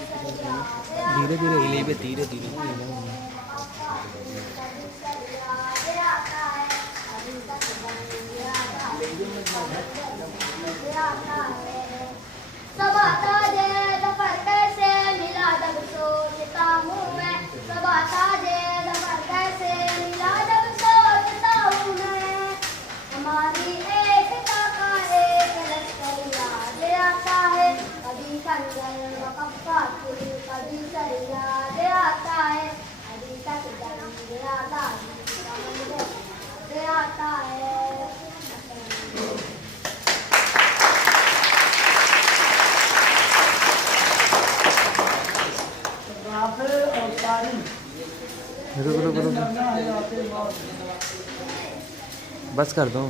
धीरे धीरे हिले पे धीरे धीरे सब आता जे दफर कैसे मिला जब सोचता हूँ मैं सब आता जे दफर कैसे मिला जब सोचता हूँ मैं हमारी एकता का एक लश्कर याद आता है कभी खंजर कप्पा फूल कभी सर याद आता है अभी तक जंग याद आता है। रुक रुक रुक बस कर दो।